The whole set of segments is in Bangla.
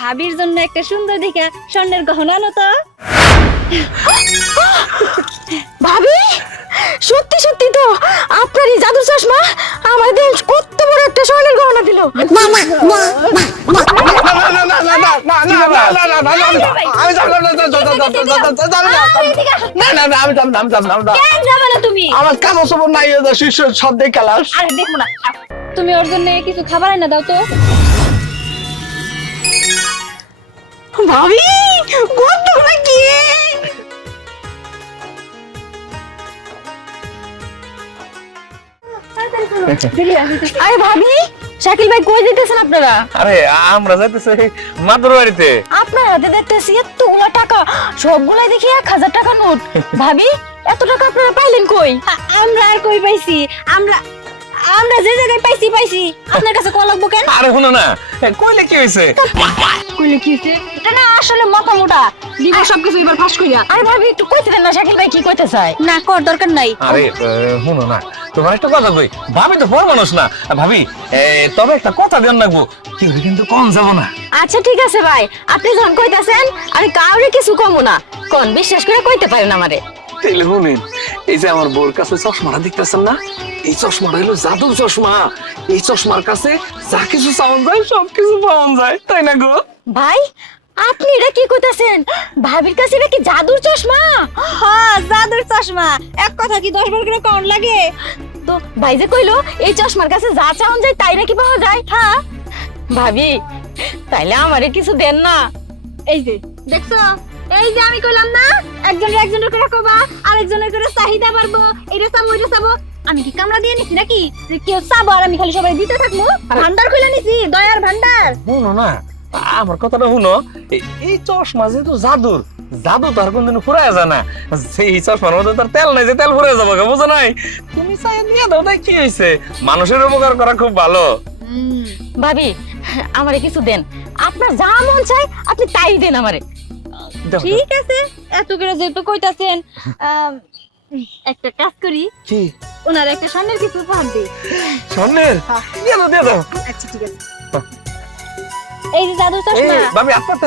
ভাবির জন্য একটা সুন্দর দেখে স্বর্ণের গহনা আনো তো ভাবি সত্যি সত্যি তো আপনার এই জাদু চশমা আমার দেন কত বড় একটা স্বর্ণের গহনা দিল যাবে না তুমি আমার কাগজ খবর নাই শিষ্য সব না তুমি ওর জন্য কিছু খাবার এনে দাও তো ভাবি কত নাকি আরে ভাবি শাকিল ভাই কই দিতেছেন আপনারা? আরে আমরা যাইতেছি মাদুর বাড়িতে। আপনার হাতে দেখতেছি এতগুলো টাকা সবগুলাই দেখি এক হাজার টাকা নোট। ভাবি এত টাকা আপনারা পাইলেন কই? আমরা আর কই পাইছি? আমরা আমরা যে জায়গায় পাইছি পাইছি। আপনার কাছে কল লাগবো কেন? আরে শুনো না। কইলে কি হয়েছে কইলে কি হইছে? এটা না আসলে মাথা মোটা দিব সবকিছু এবার ফাঁস কইরা। আরে ভাবি একটু কইতে দেন না শাকিল ভাই কি কইতে চায়? না কর দরকার নাই। আরে শুনো না। তোমার একটা কথা কই। ভাবি তো বড় মানুষ না। ভাবি তবে একটা কথা দেন লাগবো। কিন্তু কিন্তু কম যাব না। আচ্ছা ঠিক আছে ভাই। আপনি যখন কইতাছেন আমি কাউরে কিছু কমু না। কোন বিশ্বাস করে কইতে পারেন আমারে। তাইলে শুনেন এই যে আমার বোর কাছে চশমাটা দেখতেছেন না? এই চশমাটা হলো জাদুর চশমা। এই চশমার কাছে যা কিছু চাওয়া যায় সব কিছু পাওয়া যায় তাই না গো? ভাই আপনি এটা কি কইতাছেন ভাবির কাছে এটা কি জাদুর চশমা? হ্যাঁ জাদুর চশমা। এক কথা কি দশ বার করে কাউন্ট লাগে? তো ভাই যে কইলো এই চশমার কাছে যা চাওন যায় তাই নাকি পাওয়া যায়? হ্যাঁ। ভাবি তাইলে আমারে কিছু দেন না। এই যে দেখছ? এই যে আমি কইলাম না একজনের একজনের করে কবা আরেকজনের করে চাহিদা বাড়বো এটা চাবো এটা চাবো। আমি কি কামড়া দিয়ে নিছি নাকি? যে কেউ চাবো আর আমি খালি সবাই দিতে থাকব? ভান্ডার খুলে নিছি দয়ার ভান্ডার। শুনো না আমার কথাটা শুনো এই চশমা যেহেতু জাদুর জাদু তো আর কোনদিন ফুরায় যায় না। সেই চশমার মধ্যে তার তেল নাই যে তেল ফুরায় যাবে বুঝো নাই? তুমি চাই দিয়ে দাও তাই কি হয়েছে মানুষের উপকার করা খুব ভালো। ভাবি আমারে কিছু দেন। আপনার যা মন চাই আপনি তাই দেন আমারে। ঠিক আছে এত করে যেহেতু কইতাছেন একটা কাজ করি। কি? ওনার একটা স্বর্ণের কিছু উপহার দিই। স্বর্ণের? হ্যাঁ। দিয়ে দাও দিয়ে দাও। আচ্ছা ঠিক আছে। এই যে জাদুর চশমা। ভাবি আপনার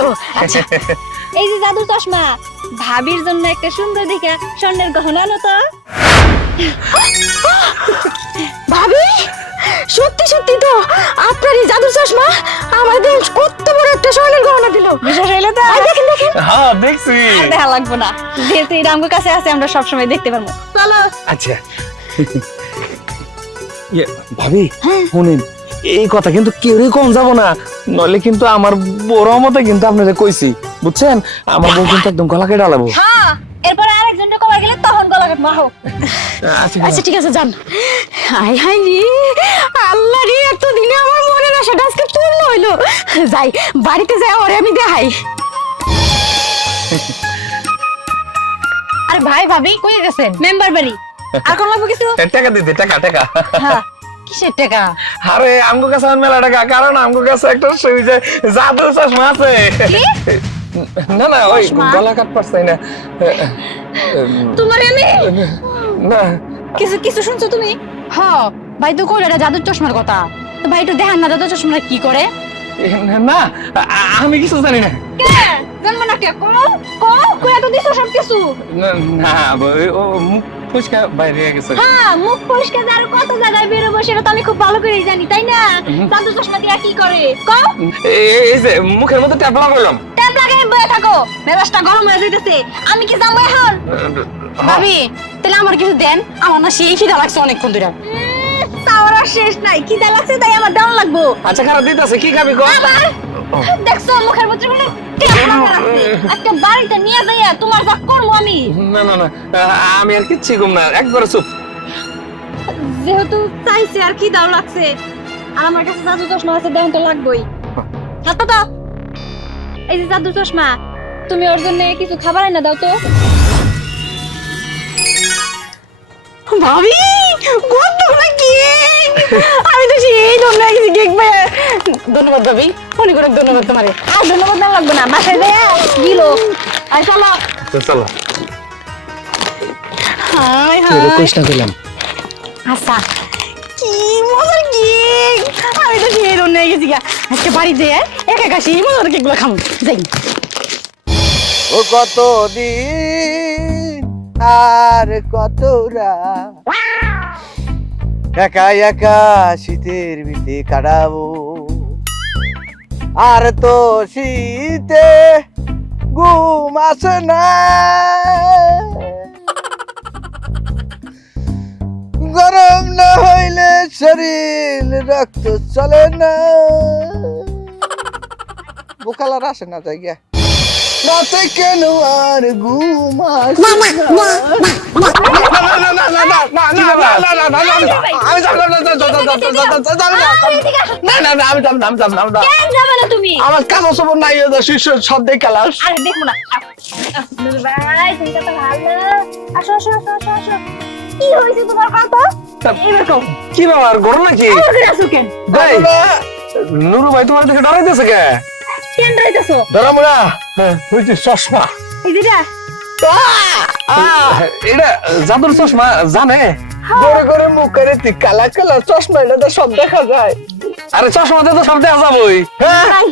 ও আচ্ছা। এই যে জাদুর চশমা। ভাবির জন্য একটা সুন্দর দেখে স্বর্ণের গহনা আনো তো। ভাবি সত্যি সত্যি তো আপনার এই জাদু চশমা আমার দেন কত বড় একটা স্বর্ণের গহনা দিল। বিশেষ হইলে তো হ্যাঁ দেখছি। আর দেখা লাগবো না। যেহেতু রামগোর কাছে আছে আমরা সবসময় দেখতে পারব। চলো। আচ্ছা। ইয়ে, ভাবি শুনেন এই কথা কিন্তু কেউই কম যাব না। নইলে কিন্তু আমার বড় মতে কিন্তু আপনাদের কইছি বুঝছেন? আমার বউ কিন্তু একদম গলা কেটে আলাবো। হ্যাঁ এরপরে গেলে তখন গলা কাটবো আহো। আচ্ছা ঠিক আছে। যান। হাই হাই রে আল্লাহ রে এত দিনে আমার মনের আশাটা আজকে পূর্ণ হইল। যাই বাড়িতে যাই ওরে আমি দেখাই। আরে ভাই ভাবি কই গেছেন? মেম্বার বাড়ি। আর কোন লাগবো কিছু? টাকা দিতে টাকা টাকা। হ্যাঁ কিসের টাকা? আরে আমগো কাছে মেলা টাকা কারণ আমগো কাছে একটা সেই যে জাদু চশমা আছে। না না ওই চশমা? গলা কাট পারছাই না। তোমার আমি না। কিছু কিছু শুনছো তুমি? হ ভাই তো কইলো এটা জাদুর চশমার কথা। তো ভাই একটু দেখান না জাদুর চশমাটা কি করে? না আমি কিছু জানি না। কে? জানব না কে? কো কো কই এত দিছো সব কিছু না, না ও- ও মুখ ফুসকা বাইরে গেছে। হ্যাঁ মুখ পরিষ্কার আর কত জায়গায় বেরোবো সেটা তো আমি খুব ভালো করেই জানি তাই না? হুম। চশমা দিয়া কি করে? কো এই- এই যে মুখের মধ্যে ট্যাপ লাগাইলাম ট্যাপ লাগাই বয়ে থাকো। মেজাজটা গরম হয়ে যাইতেছে। আমি কি যাব এখন? ভাবি তাহলে আমার কিছু দেন। আমার না সেই খিদা লাগছে অনেকক্ষণ ধরে। তাওয়ার আর শেষ নাই। কি দা লাগছে তাই আমার দাম লাগবো। আচ্ছা খারাপ দিতেছে কি খাবি কো? আবার? দেখছ মুখের মধ্যে কোনো একটা বাড়িতে নিয়ে যাইয়া তোমার যা করব আমি। না না না আমি আর কিচ্ছু কম না একবার চুপ। যেহেতু চাইছে আর কি দাও লাগছে আর আমার কাছে জাদু চশমা আছে দেন তো লাগবেই। হাতটা দাও। এই যে জাদু চশমা তুমি ওর জন্য কিছু খাবার এনে দাও তো। ভাবি নাকি আমি তো সেই ধন্যবাদ কিছু কেক পাই ধন্যবাদ ভাবি অনেক অনেক ধন্যবাদ তোমারে। আর ধন্যবাদ না লাগবে না বাসায় দেয়া দিল আর চলো। চলো। হাই আচ্ছা কি মজার কেক? আমি আমি তো সেই রন্য গেছি গা। আজকে বাড়ি একা একা সেই মতো কেকগুলো খাম যাই। ও কত দিন আর কত রাত একা একা শীতের বিতে কাটাবো। আর তো শীতে ঘুম আসে না। গরম না হইলে শরীর, রক্ত চলে না। বোকালার আসে না জায়গা রাতে কেন আর ঘুম আমার কাগজ খবর নাই শিষ্য সব দেখে লাস আরে না? ভাই তুমি তো ভালো আসো আসো আসো আসো আসো কি হয়েছে তোমার কও কি ব্যাপার গরম নাকি নুরু ভাই তোমার দেখে ডরাইতেছে কে? কেন রইতেছো ধরমরা হইছে চশমা। এই যেটা এটা জাদুর চশমা জানে? গড়ে গড়ে মুখের তুই কালা কালা চশমা এটা তো সব দেখা যায়। আরে চশমাতে তো সব দেখা যাবই। হ্যাঁ। ভাই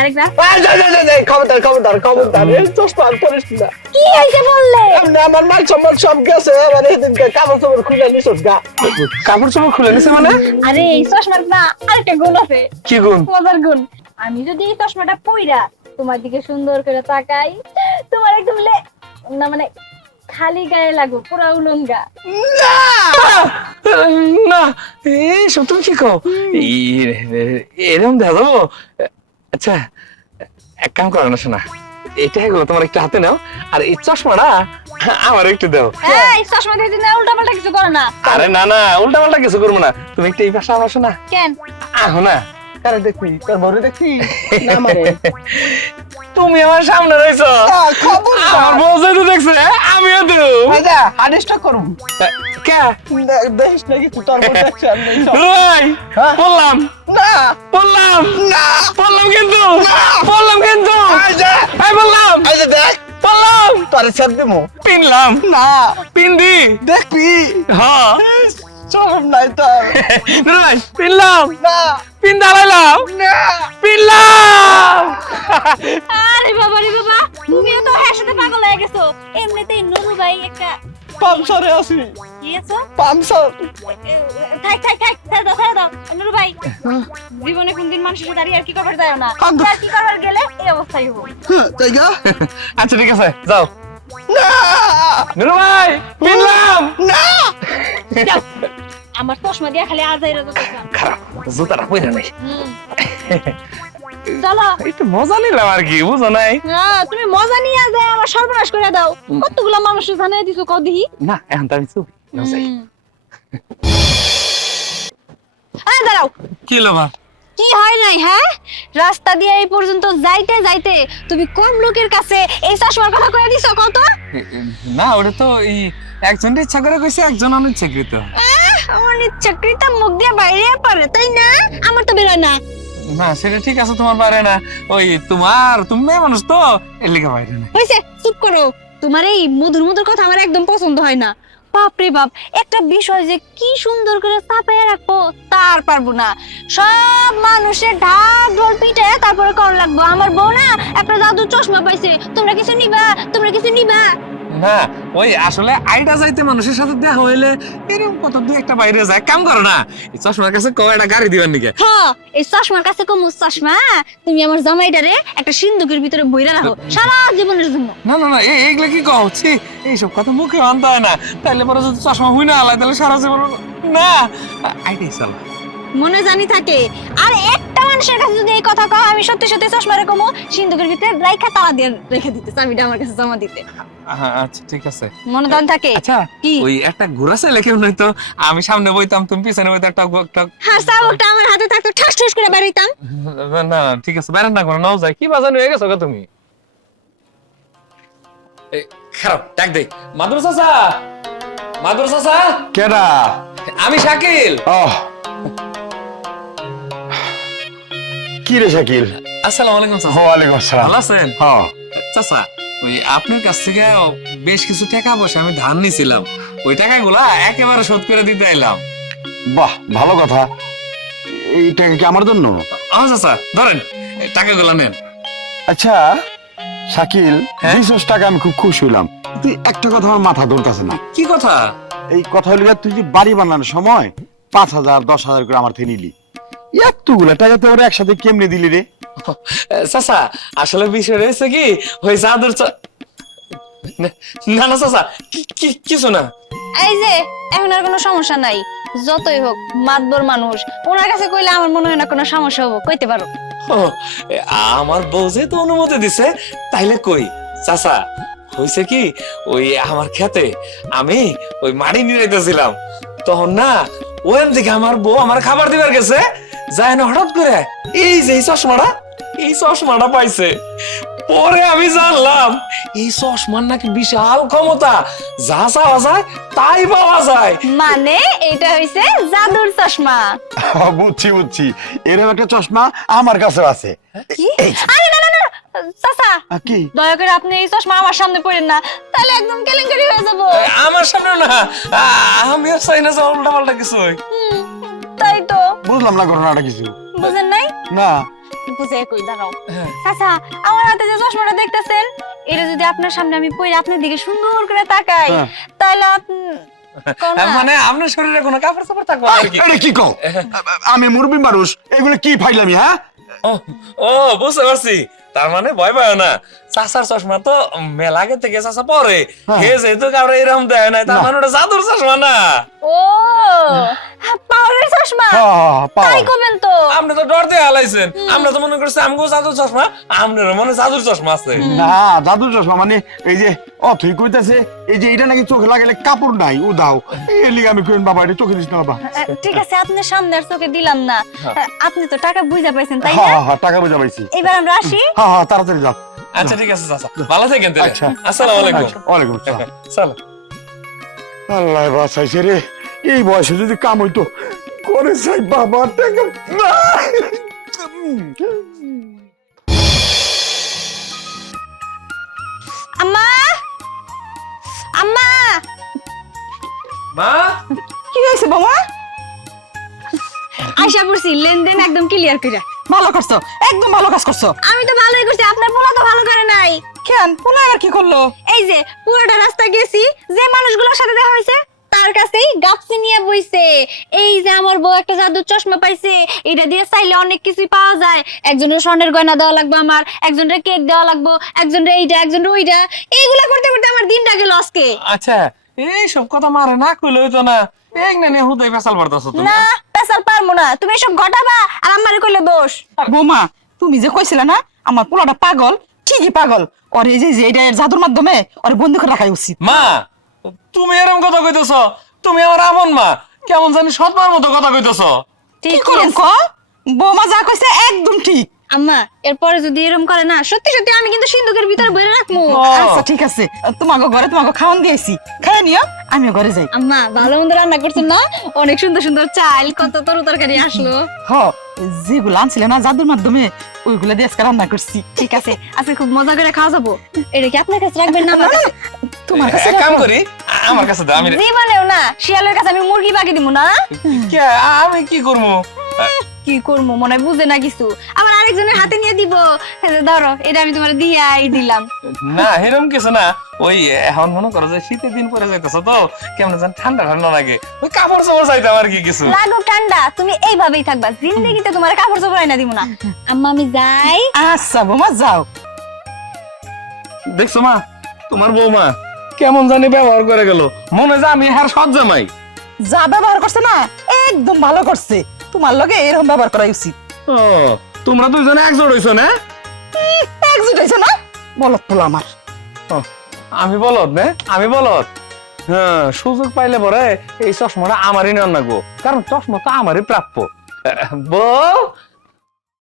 আরেকবার এই, যা, যা, যা, যা, খবরদার খবরদার খবরদার এই চশমা আর না। কি হয়েছে বললে? এমনি আমার মান সম্মান সব গেছে এবার এদিনকে কাগজ খবর খুলে নিস গা। কাপড় চোপড় খুলে নিছে মানে? আরে এই চশমার না আরেকটা গুণ আছে। কি গুণ? মজার গুণ। আমি যদি এই চশমাটা পইরা তোমার দিকে সুন্দর করে তাকাই তোমার একদম না মানে খালি গায়ে লাগো পুরা উলঙ্গা। না! এইসব তুমি কি কও? এরকম দেখা। আচ্ছা এক কাম করো না শোনা। এটা গুলো তোমার একটু হাতে নাও। আর এই চশমাটা আমার একটু দাও। এই চশমা দিয়ে দিন উল্টা পাল্টা কিছু করো না। আরে না না উল্টা পাল্টা কিছু করব না। তুমি একটু এই পাশে আমার শোনা। কেন? আহো না কারে দেখবি তোর বড় দেখবি না মারে তুমি আমার সামনে রয়েছো। খবর আমার বউ যেহেতু দেখছে আমিও দেব। যা হানিসটা করুম কে? দেখিস নাকি তুই তোর বড় দেখছিস আমি এই সব। রুই হ্যাঁ? বললাম। না। বললাম। না। বললাম কিন্তু। বললাম কিন্তু। আই যা এই বললাম। আই যা দেখ। বললাম। তোর ছেড়ে দিমু। পিনলাম। না। পিন্দি। দেখবি। হ্যাঁ। চরম নাই তোর রুই পিনলাম। না। পিন দাঁড়াইলাম। না। পিনলাম। আরে বাবা রে বাবা তুমিও তো হ্যাঁ সাথে পাগল হয়ে গেছো। এমনিতেই নুরু ভাই একটা পামসারে আছি। কি আছো? পামসার। থাক থাক থাক ছেড়ে দাও ছেড়ে দাও। নুরু ভাই জীবনে কোনদিন মানুষের সাথে দাঁড়িয়ে আর কি করবার যায় না। আর কি করবার গেলে এই অবস্থাই হব। জায়গা আচ্ছা ঠিক আছে যাও। না। নুরু ভাই পিনলাম। না। আমার চশমা দিয়া খালি আজাই রাজা খারাপ জুতাটা পরে নাই। চলো একটু মজা নিলাম আর কি বুঝো নাই? তুমি মজা নিয়ে আমার সর্বনাশ করে দাও। কতগুলা মানুষ দিছো কদি না এখন তো আমি চুপ। যাই। আরে দাঁড়াও। কি কি হয় নাই হ্যাঁ? রাস্তা দিয়ে এই পর্যন্ত যাইতে যাইতে তুমি কোন লোকের কাছে এই চশমার কথা কয়ে দিছো কত না ওটা তো এই একজন ইচ্ছা করে কইছে একজন অনিচ্ছাকৃত। আমার ইচ্ছাকৃত মুখ দিয়ে বাইরে পারে তাই না? আমার তো বেরোয় না। না সেটা ঠিক আছে তোমার বাইরে না। ওই তোমার তুমি মেয়ে মানুষ তো এর লিগে বাইরে না হয়েছে চুপ করো। তোমার এই মধুর মধুর কথা আমার একদম পছন্দ হয় না। বাপরে বাপ একটা বিষয় যে কি সুন্দর করে চাপাইয়া রাখব তার পারব না। সব মানুষের ঢাক ঢোল পিঠে তারপরে কর লাগবো। আমার বউ না একটা জাদু চশমা পাইছে। তোমরা কিছু নিবা তোমরা কিছু নিবা। না ওই আসলে আইডা যাইতে মানুষের সাথে দেখা হইলে এরকম কত দুই একটা বাইরে যায়। কাম করো না এই চশমার কাছে কয় একটা গাড়ি দিবেন নিকে হ এই চশমার কাছে কমু চশমা তুমি আমার জামাইটারে একটা সিন্ধুকের ভিতরে বইরা রাখো সারা জীবনের জন্য। না না না এই এইগুলা কি কও? ছি এইসব কথা মুখে আনতে হয় না। তাইলে পরে যদি চশমা হই না আলাদা তাহলে সারা জীবন না চাল। মনে জানি থাকে। আর একটা মানুষের কাছে যদি এই কথা কও আমি সত্যি সত্যি চশমা রেখমু সিন্ধুকের ভিতরে রাইখা তালা দিয়ে রেখে দিতে চাবিটা আমার কাছে জমা দিতে। আচ্ছা ঠিক আছে। মনে জানি থাকে? আচ্ছা কি? ওই একটা ঘোরা চাইলে কেউ নয়তো আমি সামনে বইতাম তুমি পিছনে বইতাম টক বক টক আমার হাতে থাকতো ঠাস ঠাস করে বেরোইতাম। না না ঠিক আছে বাইরে না করো নাও যায় কি বাজানো হয়ে গেছো গো তুমি? এই, খারাপ ডাক দে। মাদুর চাচা! মাদুর চাচা! কেডা? আমি শাকিল। ও কি রে শাকিল? আসসালামু আলাইকুম চাচা। ওয়ালাইকুম আসসালাম। ভালো আছেন? হ্যাঁ। চাচা ওই আপনার কাছ থেকে বেশ কিছু টাকা পয়সা আমি ধার নিছিলাম ওই টাকাগুলা একেবারে শোধ করে দিতে এলাম। বাহ ভালো কথা। এই টাকা কি আমার জন্য? আমার চাচা ধরেন টাকাগুলো নেন। আচ্ছা শাকিল হ্যাঁ? দুইশো টাকা আমি খুব খুশি হইলাম তুই একটা কথা আমার মাথা ধরতেছে না। কি কথা? এই কথা হলো গিয়া তুই যে বাড়ি বানানোর সময় পাঁচ হাজার দশ হাজার করে আমার থেকে নিলি। এতগুলা টাকা তো ওরা একসাথে কেমনে দিলি রে? চাচা আসলে বিষয় রয়েছে কি ওই না না চাচা কিছু না। এই যে এখন আর কোনো সমস্যা নাই। যতই হোক মাতবর মানুষ। ওনার কাছে কইলে আমার মনে হয় না কোনো সমস্যা হব কইতে পারো। আমার বউ যেহেতু অনুমতি দিছে তাইলে কই? চাচা হয়েছে কি ওই আমার খেতে আমি ওই মাড়ি নিরাইতেছিলাম তখন না ওখান থেকে আমার বউ আমার খাবার দিবার গেছে যায় না হঠাৎ করে। এই যে এই চশমাটা এই চশমাটা পাইছে। পরে আমি জানলাম এই চশমার নাকি বিশাল ক্ষমতা। যা চাওয়া যায় তাই পাওয়া যায়। মানে এটা হইছে জাদুর চশমা। বুঝছি বুঝছি। এরকম একটা চশমা আমার কাছে আছে। কি? আরে না না না চাচা কি? দয়া করে আপনি এই চশমা আমার সামনে পড়েন না। তাহলে একদম কেলেঙ্কারি হয়ে যাব। আমার সামনে না আমিও চাই না যে উল্টা পাল্টা কিছু হয়। তাই তো। বুঝলাম না ঘটনাটা কিছু। বুঝেন নাই? না। বুঝে কই দাঁড়াও। হ্যাঁ। চাচা আমার হাতে যে চশমাটা দেখতেছেন এটা যদি আপনার সামনে আমি পরে আপনার দিকে সুন্দর করে তাকাই হ্যাঁ। তাহলে আপনি মানে আপনার শরীরে কোনো কাপড় চাপড় থাকবে আর কি? এটা কি কও? আমি মুরবি মানুষ এগুলো কি ফাইলামি হ্যাঁ? ও ও বুঝতে পারছি। তার মানে ভয় পায় না। চাষার চশমা তো মেলা আগে থেকে চাষা পরে। হ্যাঁ। হে যেহেতু কারও এরকম দেয় না তার। মানে ওটা জাদুর চশমা না। ও পাওয়ারের চশমা। হ্যাঁ, হ্যাঁ, তাই কমেন তো? আপনি তো ডর দিয়ে হালাইছেন। আমরা তো মনে করছি আমগো জাদুর চশমা আপনার মনে জাদুর চশমা আছে। না জাদুর চশমা মানে এই যে অথই কইতাছে এই যে এটা নাকি চোখে লাগালে কাপড় নাই ও দাও এর লিগে আমি কইন বাবা এটা চোখে দিস না বাবা। ঠিক আছে আপনার সামনে আর চোখে দিলাম না। আপনি তো টাকা বুঝা পাইছেন তাই হ্যাঁ না? হ্যাঁ, হ্যাঁ টাকা বুঝা পাইছি। এবার আমরা আসি। হ্যাঁ হ্যাঁ তাড়াতাড়ি যাও। আচ্ছা ঠিক আছে চাচা। ভালো থাকেন তাহলে। আচ্ছা। আসসালামু আলাইকুম। আচ্ছা, ওয়ালাইকুম আসসালাম। চলো আল্লাহ বাঁচাইছে রে। এই বয়সে যদি কাম হইতো করে চাই বাবা টাকা। না মা? কি হয়েছে বাবা আশা করছি লেনদেন একদম ক্লিয়ার করে ভালো করছ একদম ভালো কাজ করছ। আমি তো ভালোই করছি আপনার পোলা তো ভালো করে নাই। কেন? পোলা এবার কি করল? এই যে পুরোটা রাস্তা গেছি যে মানুষগুলোর সাথে দেখা হয়েছে তার কাছেই গাপসি নিয়ে বইছে। এই যে আমার বউ একটা জাদুর চশমা পাইছে এটা দিয়ে চাইলে অনেক কিছুই পাওয়া যায়। একজনের স্বর্ণের গয়না দেওয়া লাগবে আমার একজনের কেক দেওয়া লাগবে একজনের এইটা একজনের ওইটা। এইগুলা করতে করতে আমার দিনটা গেল আজকে। আচ্ছা এই সব কথা মারে না কইলে হইতো না। এই না নিয়ে হুদাই পারতাছো তুমি। না পেশাল পারব না। তুমি এসব ঘটাবা আর আমারে কইলে দোষ। বৌমা তুমি যে কইছিলে না আমার পোলাটা পাগল ঠিকই পাগল। ওর এই যে যে এটা জাদুর মাধ্যমে ওর বন্ধু করে রাখাই উচিত। মা তুমি এরকম কথা কইতেছ। তুমি আমার আমন মা। কেমন জানি সৎমার মতো কথা কইতেছ। ঠিক করুন ক বৌমা যা কইছে একদম ঠিক। আম্মা এরপরে যদি এরকম করে না সত্যি সত্যি আমি কিন্তু সিন্ধুকের ভিতরে বইরে রাখব আচ্ছা ঠিক আছে। তোমাকে ঘরে তোমাকে খাওয়ান দিয়েছি। খাই নিও আমিও ঘরে যাই। আম্মা ভালো মন্দ রান্না করছেন না? অনেক সুন্দর সুন্দর চাল কত তরু তরকারি আসলো। হ যেগুলো আনছিলে না জাদুর মাধ্যমে ওইগুলো দিয়ে আজকে রান্না করছি। ঠিক আছে আজকে খুব মজা করে খাওয়া যাব। এটা কি আপনার কাছে রাখবেন না আমার কাছে? তোমার কাছে কাম করি আমার কাছে দাও আমি জীবনেও না শিয়ালের কাছে আমি মুরগি বাকি দিব না? কে আমি কি করব? কি করব মনে হয় বুঝে না কিছু। আবার আরেকজনের হাতে নিয়ে দিব। ধরো এটা আমি তোমার দিয়াই দিলাম। না এরকম কিছু না। ওই এখন মনে করো যে শীতের দিন পরে যাইতেছ তো কেমন যেন ঠান্ডা ঠান্ডা লাগে। ওই কাপড় চাপড় চাইতাম আর কি কিছু। লাগুক ঠান্ডা তুমি এইভাবেই থাকবা। জিন্দগিতে তোমার কাপড় চোপড় না দিব না। আম্মা আমি যাই। আচ্ছা বৌমা যাও। দেখছ মা তোমার বৌমা কেমন জানি ব্যবহার করে গেল। মনে হয় যে আমি হার সহ্য মাই। যা ব্যবহার করছে না একদম ভালো করছে। তোমার লগে এরকম ব্যবহার করা উচিত। ও তোমরা দুজনে একজোট হইছো না? একজোট হইছো না? বলত পোলা আমার। আমি বলত নে? আমি বলত হ্যাঁ সুযোগ পাইলে পরে এই চশমাটা আমারই নেওয়ার নাগো কারণ চশমা তো আমারই প্রাপ্য। বল বউ